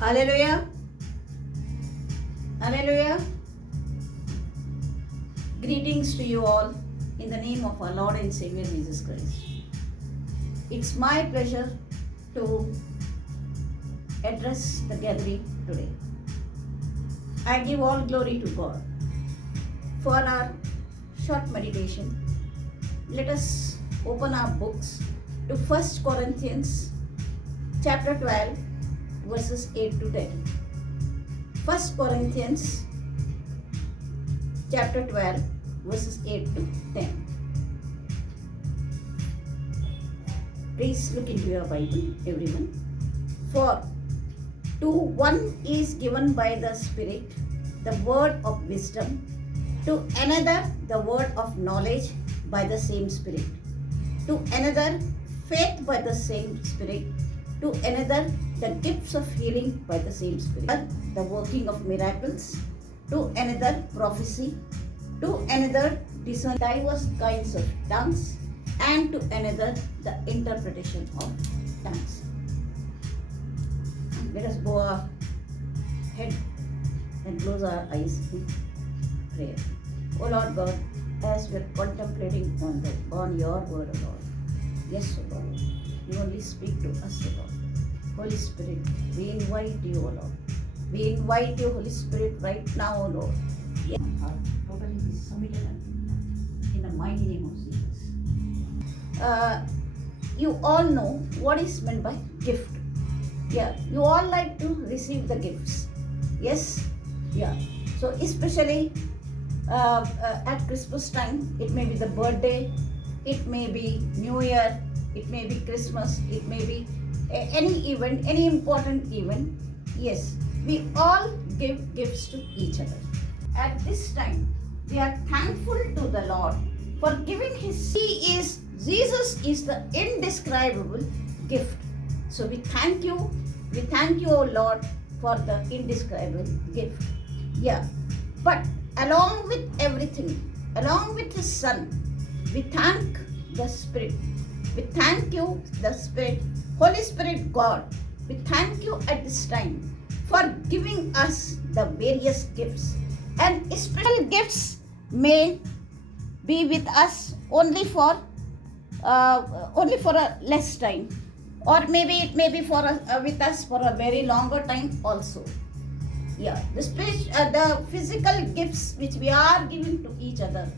Hallelujah. Hallelujah. Greetings to you all in the name of our Lord and Savior Jesus Christ. It's my pleasure to address the gathering today. I give all glory to God. For our short meditation, let us open our books to 1 Corinthians chapter 12 verses 8 to 10. 1 Corinthians chapter 12 verses 8 to 10. Please look into your Bible, everyone. For to one is given by the Spirit the word of wisdom, to another the word of knowledge by the same Spirit, to another faith by the same Spirit, to another the gifts of healing by the same Spirit, the working of miracles, to another prophecy, to another discern diverse kinds of tongues, and to another the interpretation of tongues. Let us bow our head and close our eyes in prayer. O Lord God, as we are contemplating on your word, O Lord, yes, O Lord, you only speak to us, O Lord. Holy Spirit, we invite you, O Lord. We invite you, Holy Spirit, right now, O Lord. Yes, our heart totally be submitted unto you in the mighty name of Jesus. You all know what is meant by gift. Yeah, you all like to receive the gifts. Yes, yeah. So especially at Christmas time, it may be the birthday, it may be New Year, it may be Christmas, it may be any event, any important event. Yes, we all give gifts to each other. At this time, we are thankful to the Lord for giving Jesus is the indescribable gift. So we thank you, O Lord, for the indescribable gift. Yeah, but along with everything, along with His Son, we thank the Spirit. We thank you, the Spirit, Holy Spirit God. We thank you at this time for giving us the various gifts. And special gifts may be with us only for a less time, or maybe it may be with us for a very longer time also. Yeah, the physical gifts which we are giving to each other,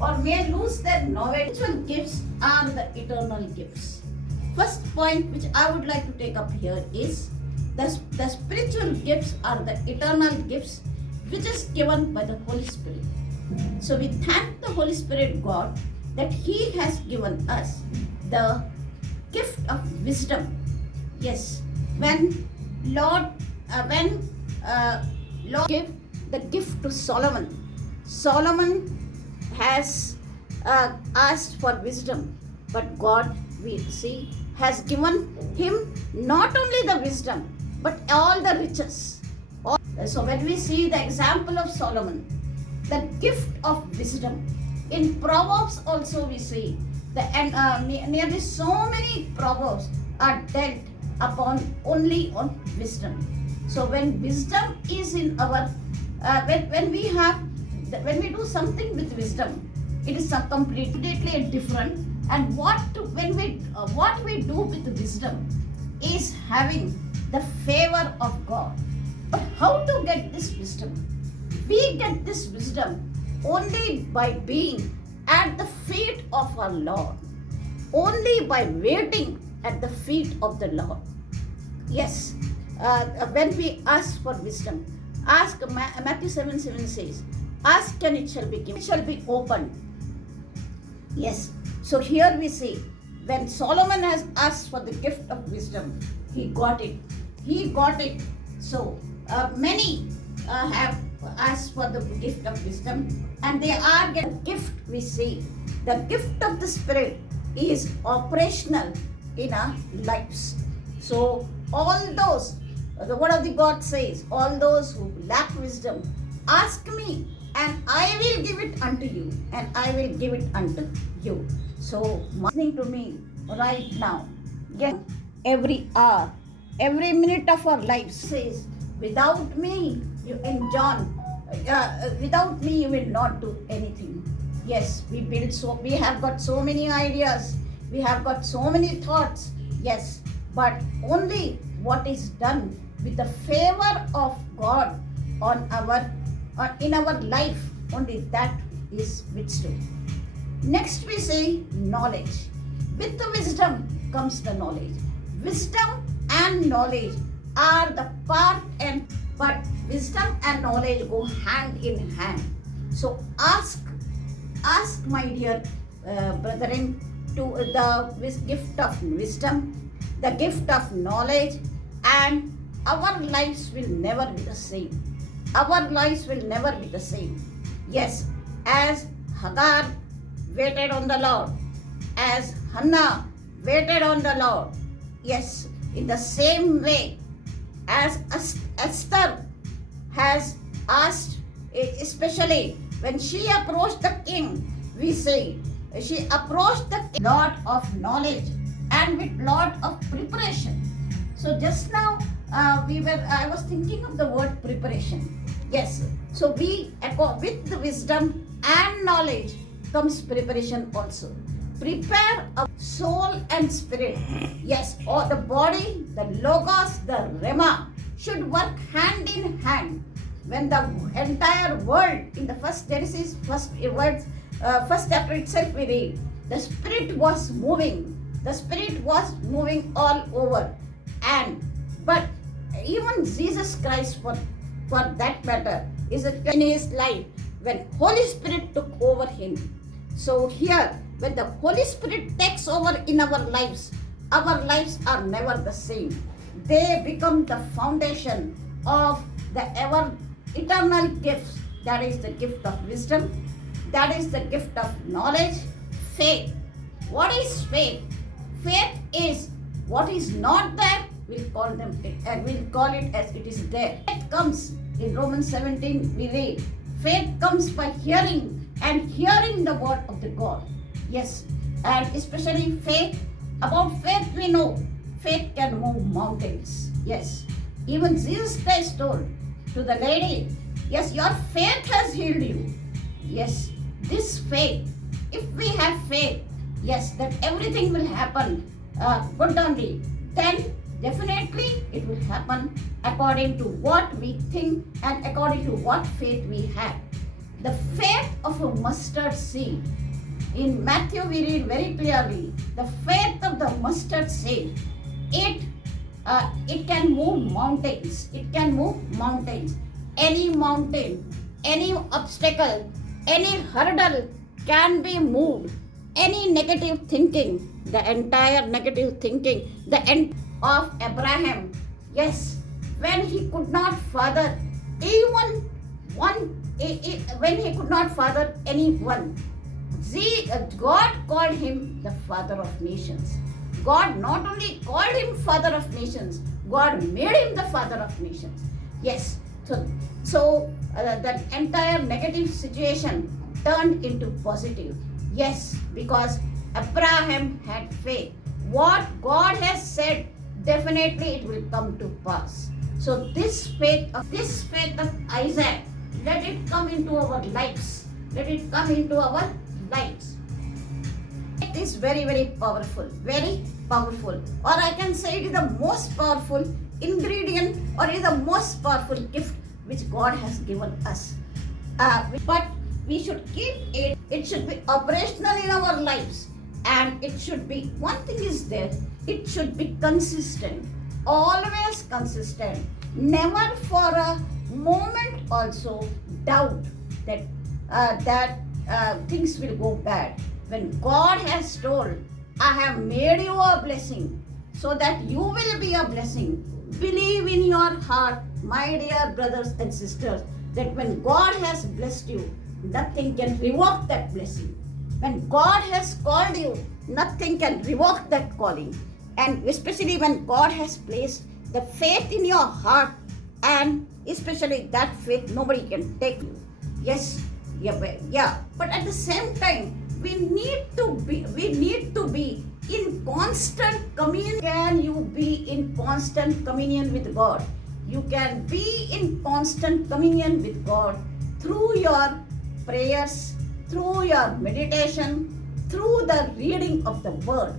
or may lose their knowledge. Spiritual gifts are the eternal gifts. First point which I would like to take up here is the spiritual gifts are the eternal gifts which is given by the Holy Spirit. So we thank the Holy Spirit God that He has given us the gift of wisdom. Yes, when Lord gave the gift to Solomon, Solomon has asked for wisdom, but God, we see, has given him not only the wisdom but all the riches. So when we see the example of Solomon, the gift of wisdom, in Proverbs also we see nearly so many proverbs are dealt upon only on wisdom. So when wisdom is in our when we do something with wisdom, it is completely different. And what we do with wisdom is having the favor of God. But how to get this wisdom? We get this wisdom only by being at the feet of our Lord, only by waiting at the feet of the Lord. Yes, when we ask for wisdom, ask. Matthew 7:7 says, ask and it shall be given, it shall be opened. Yes, so here we see, when Solomon has asked for the gift of wisdom, he got it. So many have asked for the gift of wisdom, and they are getting the gift. We see the gift of the Spirit is operational in our lives. So all those, the word of the God says, all those who lack wisdom, ask me and I will give it unto you, and I will give it unto you. So listening to me right now, get every hour, every minute of our lives. Says, without me, in John, without me, you will not do anything. Yes, we have got so many ideas, we have got so many thoughts, yes, but only what is done with the favor of God in our life, only that is wisdom. Next we say knowledge. With the wisdom comes the knowledge. Wisdom and knowledge are the part and but wisdom and knowledge go hand in hand. So ask my dear brethren, to the gift of wisdom, the gift of knowledge, and our lives will never be the same. Our lives will never be the same. Yes, as Hagar waited on the Lord, as Hannah waited on the Lord, yes, in the same way as Esther has asked, especially when she approached the king, we say, she approached the lot of knowledge and with lot of preparation. So just now I was thinking of the word preparation. Yes, so with the wisdom and knowledge comes preparation also. Prepare a soul and spirit. Yes, or the body, the logos, the rema should work hand in hand. When the entire world, in the first Genesis, first chapter itself we read, the spirit was moving. The spirit was moving all over. But even Jesus Christ, for that matter, is in his life when Holy Spirit took over him. So here, when the Holy Spirit takes over in our lives are never the same. They become the foundation of the ever eternal gifts. That is the gift of wisdom. That is the gift of knowledge. Faith. What is faith? Faith is what is not there, we'll call it as it is there. Faith comes in Romans 17, we read, faith comes by hearing, and hearing the word of the God. Yes, and especially faith. About faith we know, faith can move mountains. Yes, even Jesus Christ told to the lady, yes, your faith has healed you. Yes, this faith, if we have faith, yes, that everything will happen good only, then definitely it will happen according to what we think and according to what faith we have. The faith of a mustard seed. In Matthew we read very clearly, the faith of the mustard seed, it can move mountains. It can move mountains. Any mountain, any obstacle, any hurdle can be moved. Any negative thinking, the entire negative thinking, the end of Abraham, yes, when he could not father even when he could not father anyone, God called him the father of nations. God not only called him father of nations, God made him the father of nations. Yes, so that entire negative situation turned into positive. Yes, because Abraham had faith. What God has said, definitely it will come to pass. So this faith of Isaac, let it come into our lives. Let it come into our lives. It is very, very powerful. Very powerful. Or I can say it is the most powerful ingredient, or it is the most powerful gift which God has given us. But we should keep it. It should be operational in our lives. And it should be, one thing is there, it should be consistent. Always consistent. Never for a moment also doubt that things will go bad. When God has told, I have made you a blessing so that you will be a blessing. Believe in your heart, my dear brothers and sisters, that when God has blessed you, nothing can revoke that blessing. When God has called you, nothing can revoke that calling. And especially when God has placed the faith in your heart, and especially that faith nobody can take you. Yes, yeah. But at the same time, we need to be in constant communion. Can you be in constant communion with God? You can be in constant communion with God through your prayers, through your meditation, through the reading of the word,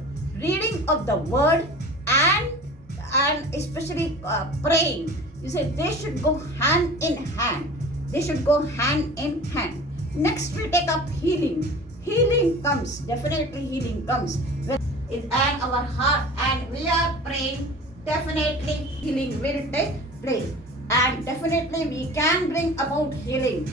and especially praying. You say they should go hand in hand. They should go hand in hand. Next, we take up healing. Healing comes, definitely healing comes when and our heart and we are praying. Definitely healing will take place, and definitely we can bring about healing,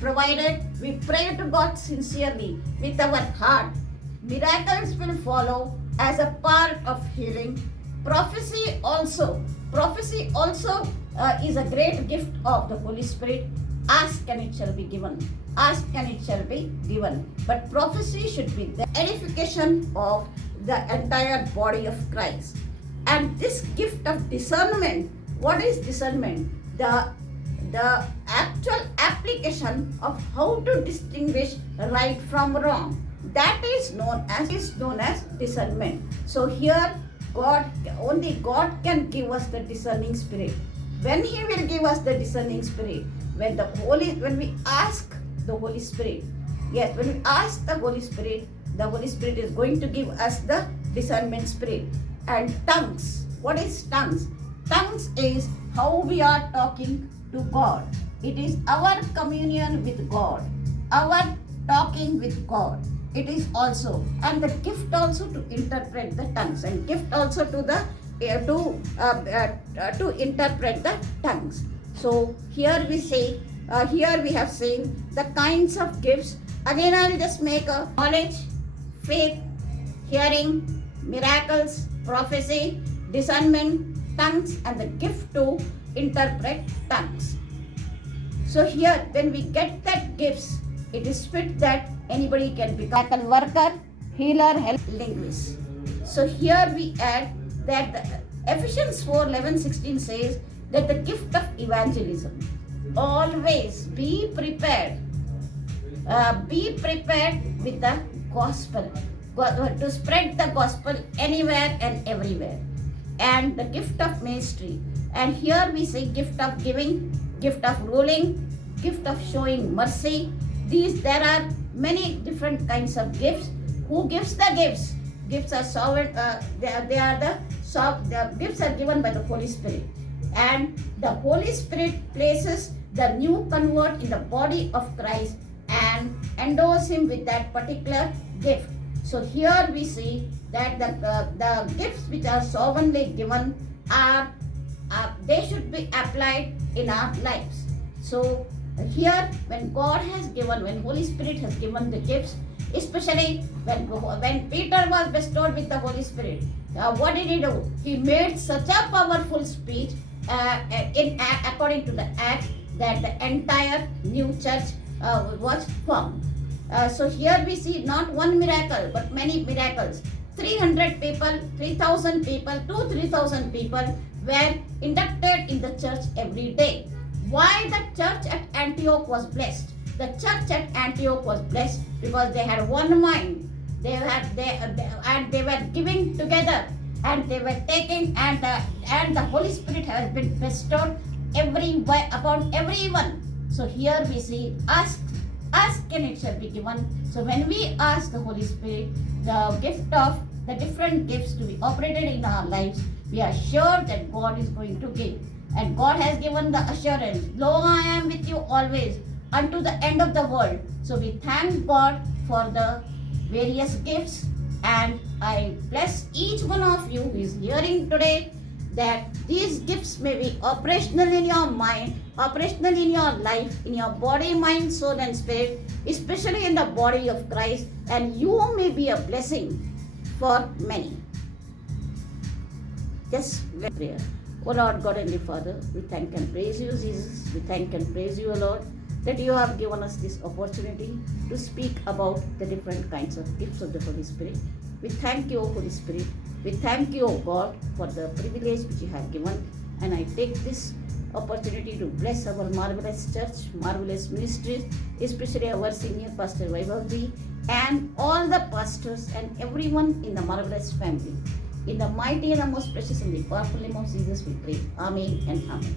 provided we pray to God sincerely with our heart. Miracles will follow as a part of healing. Prophecy also is a great gift of the Holy Spirit. Ask and it shall be given. Ask and it shall be given. But prophecy should be the edification of the entire body of Christ. And this gift of discernment, what is discernment? The actual application of how to distinguish right from wrong. That is known as discernment. So here only God can give us the discerning spirit. When He will give us the discerning spirit, when we ask the Holy Spirit, yes, when we ask the Holy Spirit is going to give us the discernment spirit. And tongues, what is tongues? Tongues is how we are talking to God. It is our communion with God, our talking with God. It is also, and the gift also to interpret the tongues, and gift also to interpret the tongues. So here we have seen the kinds of gifts. Again, I will just make a knowledge, faith, hearing, miracles, prophecy, discernment, tongues, and the gift to interpret tongues. So here, when we get that gifts, it is fit that anybody can become a worker, healer, help, linguist. So here we add that the Ephesians 4:11-16 says that the gift of evangelism. Always be prepared. Be prepared with the gospel, to spread the gospel anywhere and everywhere. And the gift of ministry. And here we say gift of giving, gift of ruling, gift of showing mercy. There are many different kinds of gifts. Who gives the gifts? Gifts are sovereign. The gifts are given by the Holy Spirit, and the Holy Spirit places the new convert in the body of Christ and endows him with that particular gift. So here we see that the gifts which are sovereignly given they should be applied in our lives. So here, when Holy Spirit has given the gifts, especially when Peter was bestowed with the Holy Spirit, what did he do? He made such a powerful speech according to the Acts that the entire new church was formed. So here we see not one miracle but many miracles. 300 people, 3,000 people, 3,000 people were inducted in the church every day. Why the church at Antioch was blessed? The church at Antioch was blessed because they had one mind. They were giving together, and they were taking, and the Holy Spirit has been bestowed upon everyone. So here we see ask and it shall be given. So when we ask the Holy Spirit the gift of the different gifts to be operated in our lives, we are sure that God is going to give. And God has given the assurance, lo, I am with you always unto the end of the world. So we thank God for the various gifts, and I bless each one of you who is hearing today that these gifts may be operational in your mind, operational in your life, in your body, mind, soul, and spirit, especially in the body of Christ, and you may be a blessing for many. Just prayer. O Lord God and Father, we thank and praise you, Jesus. We thank and praise you, O Lord, that you have given us this opportunity to speak about the different kinds of gifts of the Holy Spirit. We thank you, O Holy Spirit. We thank you, O God, for the privilege which you have given. And I take this opportunity to bless our marvelous church, marvelous ministries, especially our senior pastor Vaibhavji and all the pastors and everyone in the marvelous family. In the mighty and the most precious and the powerful name of Jesus we pray. Amen and amen.